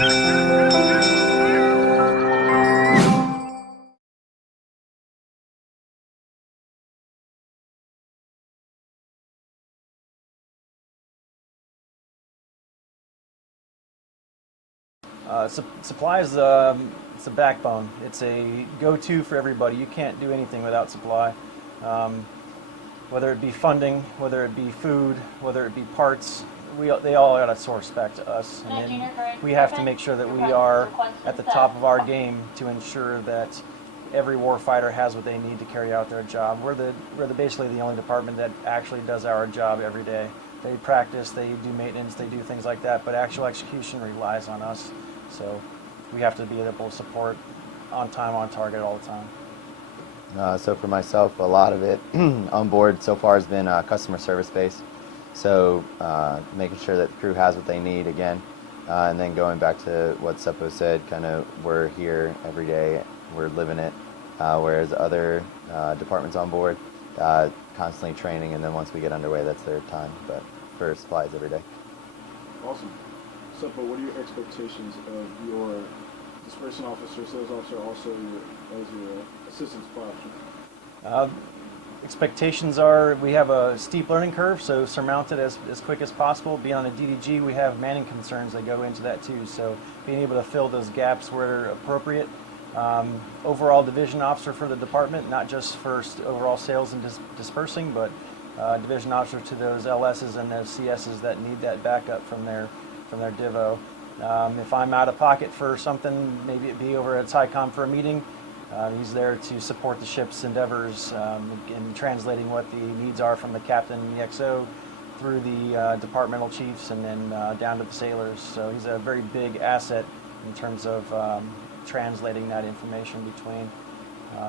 Supply is it's a backbone. It's a go-to for everybody. You can't do anything without supply. Um, Whether it be funding, whether it be food, whether it be parts, they all got to source back to us. And then we have to make sure that we are at the top of our game to ensure that every warfighter has what they need to carry out their job. We're basically the only department that actually does our job every day. They practice, they do maintenance, they do things like that, but actual execution relies on us. So we have to be able to support on time, on target all the time. So for myself, a lot of it on board so far has been customer service based. So making sure that the crew has what they need again, and then going back to what Suppo said, kind of we're here every day, we're living it, whereas other departments on board constantly training, and then once we get underway, that's their time. But for supplies every day. Awesome. Suppo, what are your expectations of your dispersing officer, sales officer, also as your assistant supply officer? Expectations are we have a steep learning curve, so surmount it as quick as possible. Being on a DDG, we have manning concerns that go into that too, so being able to fill those gaps where appropriate. Overall division officer for the department, not just for overall sales and dispersing, but division officer to those LSs and those CSs that need that backup from their DIVO. If I'm out of pocket for something, maybe it be over at SICOM for a meeting, he's there to support the ship's endeavors in translating what the needs are from the captain and the XO through the departmental chiefs and then down to the sailors. So he's a very big asset in terms of translating that information between.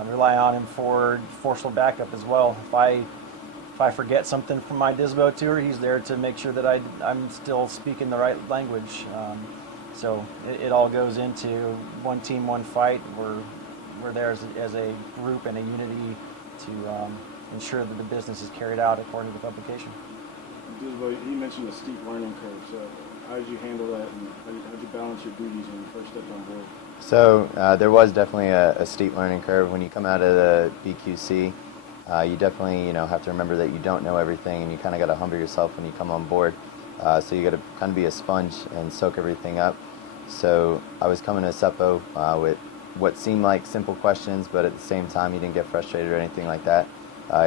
Rely on him for forceful backup as well. If I forget something from my DISBO tour, he's there to make sure that I'm still speaking the right language. So it all goes into one team, one fight. We're there as a group and a unity to ensure that the business is carried out according to the publication. DISBO, you mentioned a steep learning curve. So how did you handle that, and how did you balance your duties when you first stepped on board? So there was definitely a steep learning curve when you come out of the BQC. You definitely have to remember that you don't know everything, and you kind of got to humble yourself when you come on board. So you got to kind of be a sponge and soak everything up. So I was coming to Suppo with what seemed like simple questions, but at the same time he didn't get frustrated or anything like that.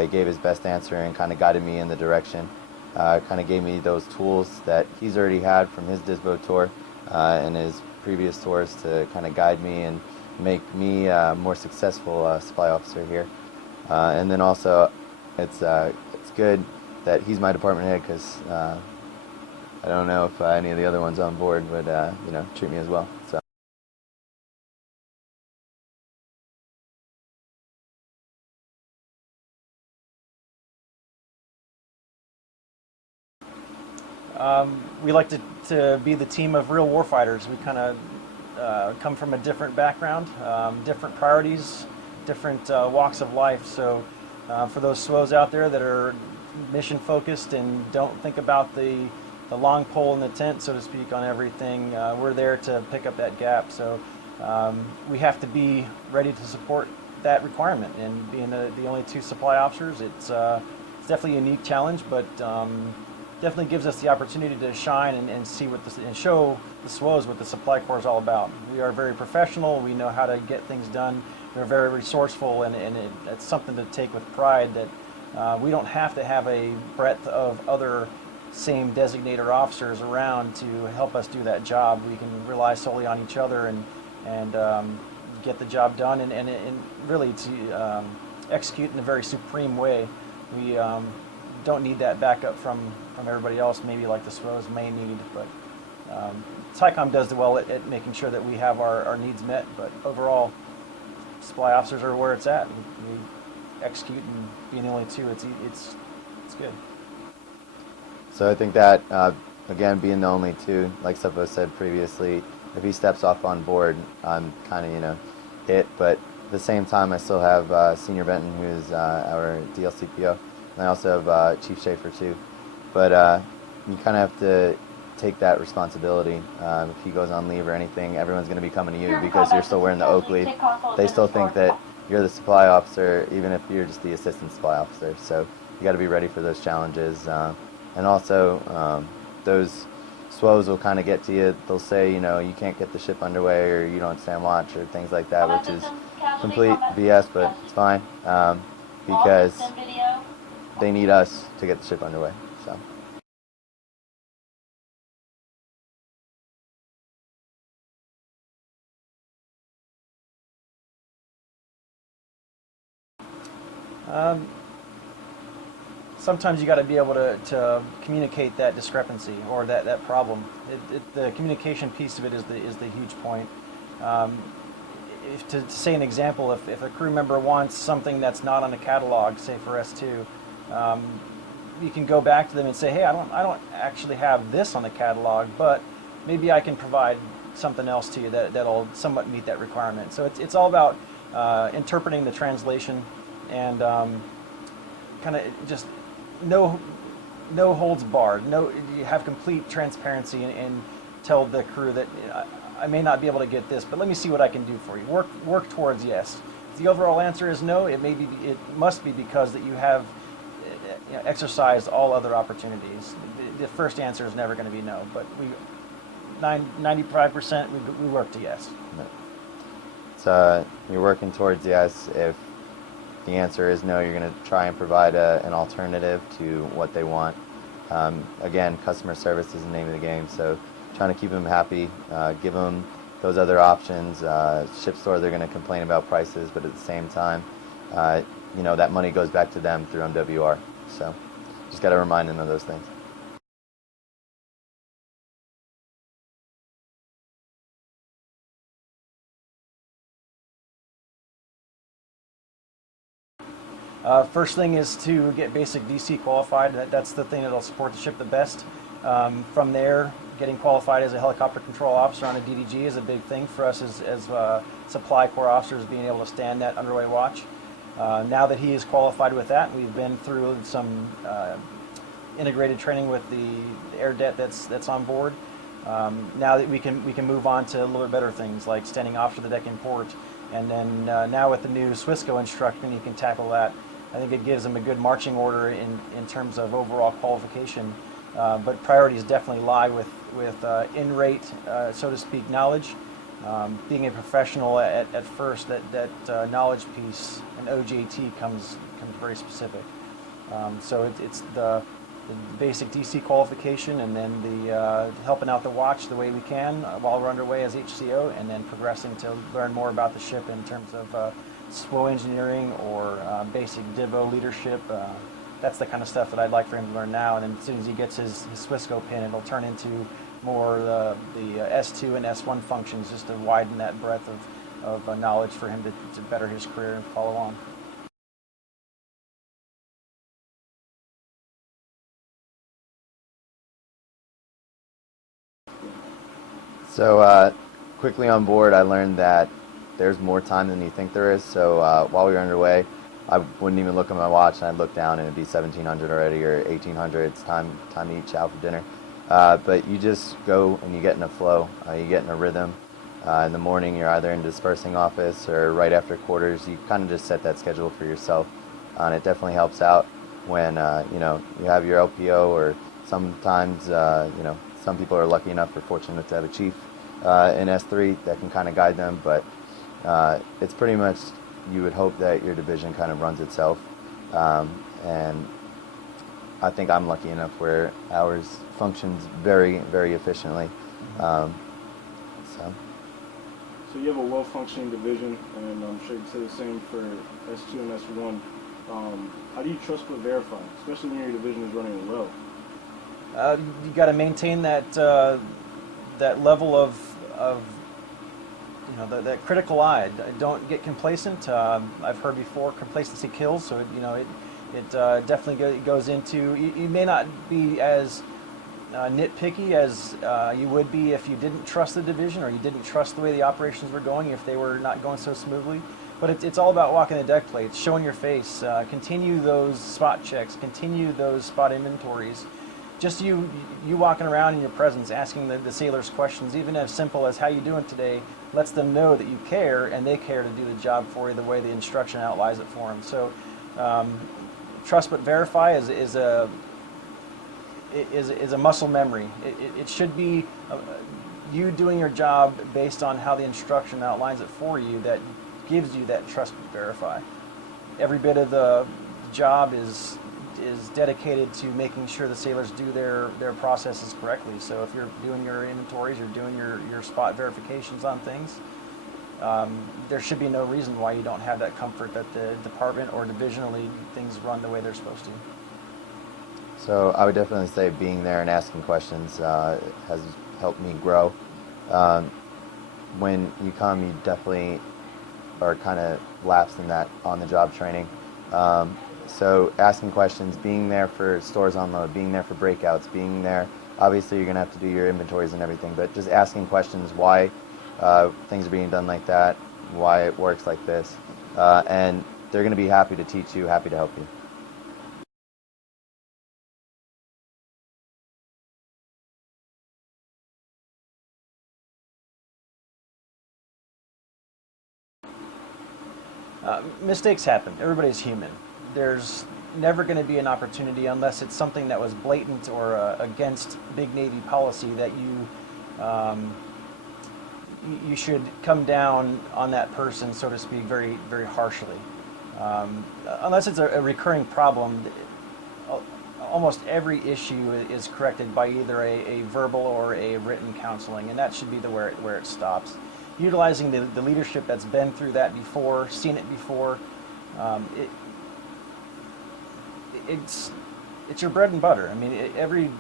He gave his best answer and kind of guided me in the direction. Kind of gave me those tools that he's already had from his DISBO tour and his previous tours to kind of guide me and make me a more successful supply officer here. And then also, it's good that he's my department head, because I don't know if any of the other ones on board would treat me as well. So. We like to be the team of real warfighters. We kind of come from a different background, different priorities, different walks of life. So for those SWOs out there that are mission focused and don't think about the long pole in the tent, so to speak, on everything, we're there to pick up that gap. So we have to be ready to support that requirement. And being the only two supply officers, it's definitely a unique challenge, but definitely gives us the opportunity to shine and see and show the SWOs what the supply corps is all about. We are very professional. We know how to get things done. We're very resourceful, and it's something to take with pride that we don't have to have a breadth of other same designator officers around to help us do that job. We can rely solely on each other and get the job done and really to execute in a very supreme way. We don't need that backup from everybody else, maybe like the SWOs may need, but SICOM does well at making sure that we have our needs met, but overall, supply officers are where it's at. We execute, and being the only two, it's good. So I think that, again, being the only two, like Suppo said previously, if he steps off on board, I'm kind of, hit, but at the same time, I still have Senior Benton, who is our DLCPO, and I also have Chief Schaefer too. But you kind of have to take that responsibility. If he goes on leave or anything, everyone's going to be coming to you because you're still wearing the Oakley. They still think that you're the supply officer, even if you're just the assistant supply officer. So you got to be ready for those challenges. And also, those SWOs will kind of get to you. They'll say, you know, you can't get the ship underway, or you don't understand watch, or things like that, which is complete BS, but it's fine because they need us to get the ship underway. So. Sometimes you got to be able to communicate that discrepancy or that problem. The communication piece of it is the huge point. To say an example, if a crew member wants something that's not on a catalog, say for S2, you can go back to them and say, hey, I don't actually have this on the catalog, but maybe I can provide something else to you that'll somewhat meet that requirement. So it's all about interpreting the translation and kind of just no holds barred. You have complete transparency and tell the crew that I may not be able to get this, but let me see what I can do for you. Work towards yes. If the overall answer is no, it must be because that you have exercised all other opportunities. The first answer is never going to be no, but 95% we work to yes. So you're working towards yes. If the answer is no, you're going to try and provide an alternative to what they want. Again, customer service is the name of the game, so trying to keep them happy, give them those other options. Ship store, they're going to complain about prices, but at the same time, you know, that money goes back to them through MWR. So just got to remind them of those things. First thing is to get basic DC qualified. That's the thing that'll support the ship the best. From there, getting qualified as a helicopter control officer on a DDG is a big thing for us as supply corps officers, being able to stand that underway watch. Now that he is qualified with that, we've been through some integrated training with the air det that's on board. Now that we can move on to a little bit better things like standing off to the deck in port, and then now with the new Swissco instruction, he can tackle that. I think it gives him a good marching order in terms of overall qualification. But priorities definitely lie with in-rate, so to speak, knowledge. Being a professional at first, that knowledge piece and OJT comes very specific. So it's the basic DC qualification, and then the helping out the watch the way we can while we're underway as HCO, and then progressing to learn more about the ship in terms of SWO engineering or basic DIVO leadership. That's the kind of stuff that I'd like for him to learn now, and then as soon as he gets his Swissco pin, it'll turn into more the S2 and S1 functions, just to widen that breadth of knowledge for him to better his career and follow on. So quickly on board, I learned that there's more time than you think there is. So while we were underway, I wouldn't even look at my watch, and I'd look down and it'd be 1700 already, or 1800. It's time to eat chow for dinner. But you just go and you get in a flow. You get in a rhythm. In the morning, you're either in dispersing office or right after quarters. You kind of just set that schedule for yourself, and it definitely helps out when you know, you have your LPO, or sometimes you know, some people are lucky enough or fortunate to have a chief in S3 that can kind of guide them. But it's pretty much, you would hope that your division kind of runs itself, and I think I'm lucky enough where ours functions very, very efficiently. So you have a well-functioning division, and I'm sure you'd say the same for S2 and S1. How do you trust but verify, especially when your division is running low? You got to maintain that that level of you know, that critical eye. Don't get complacent. I've heard before, complacency kills. So it definitely goes into. You may not be as nitpicky as you would be if you didn't trust the division, or you didn't trust the way the operations were going, if they were not going so smoothly. But it's all about walking the deck plates, showing your face, continue those spot checks, continue those spot inventories. just you walking around in your presence, asking the sailors questions, even as simple as "How you doing today," lets them know that you care and they care to do the job for you the way the instruction outlines it for them. So, trust but verify is a muscle memory. It should be you doing your job based on how the instruction outlines it for you that gives you that trust but verify. Every bit of the job is dedicated to making sure the sailors do their processes correctly. So if you're doing your inventories, you're doing your spot verifications on things, there should be no reason why you don't have that comfort that the department or divisionally things run the way they're supposed to. So I would definitely say being there and asking questions has helped me grow. When you come, you definitely are kind of lapsed in that on-the-job training. So asking questions, being there for stores on load, being there for breakouts, being there, obviously you're going to have to do your inventories and everything, but just asking questions why things are being done like that, why it works like this, and they're going to be happy to teach you, happy to help you. Mistakes happen. Everybody's human. There's never going to be an opportunity unless it's something that was blatant or against big Navy policy that you should come down on that person, so to speak, very, very harshly. Unless it's a recurring problem, almost every issue is corrected by either a verbal or a written counseling, and that should be where it stops. Utilizing the leadership that's been through that before, seen it before, it's your bread and butter. I mean, every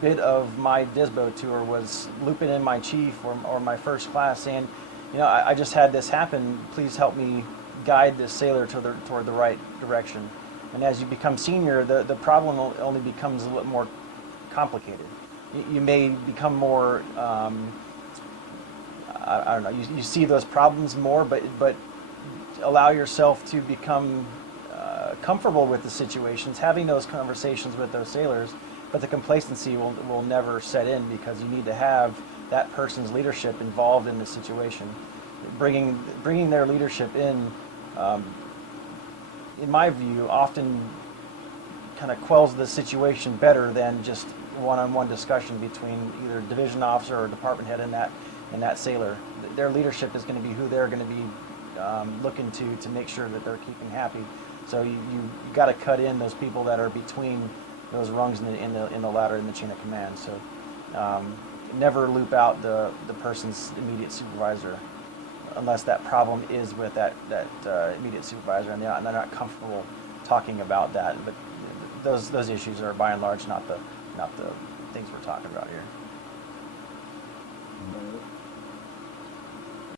bit of my DISBO tour was looping in my chief or my first class saying, I just had this happen. Please help me guide this sailor toward the right direction. And as you become senior, the problem only becomes a little more complicated. You may become more, I don't know, you see those problems more, but allow yourself to become comfortable with the situations, having those conversations with those sailors, but the complacency will never set in because you need to have that person's leadership involved in the situation. Bringing their leadership in my view, often kind of quells the situation better than just one-on-one discussion between either division officer or department head and that sailor. Their leadership is going to be who they're going to be looking to make sure that they're keeping happy. So you got to cut in those people that are between those rungs in the ladder in the chain of command. So never loop out the person's immediate supervisor unless that problem is with that immediate supervisor and they're not comfortable talking about that. But those issues are by and large not the things we're talking about here.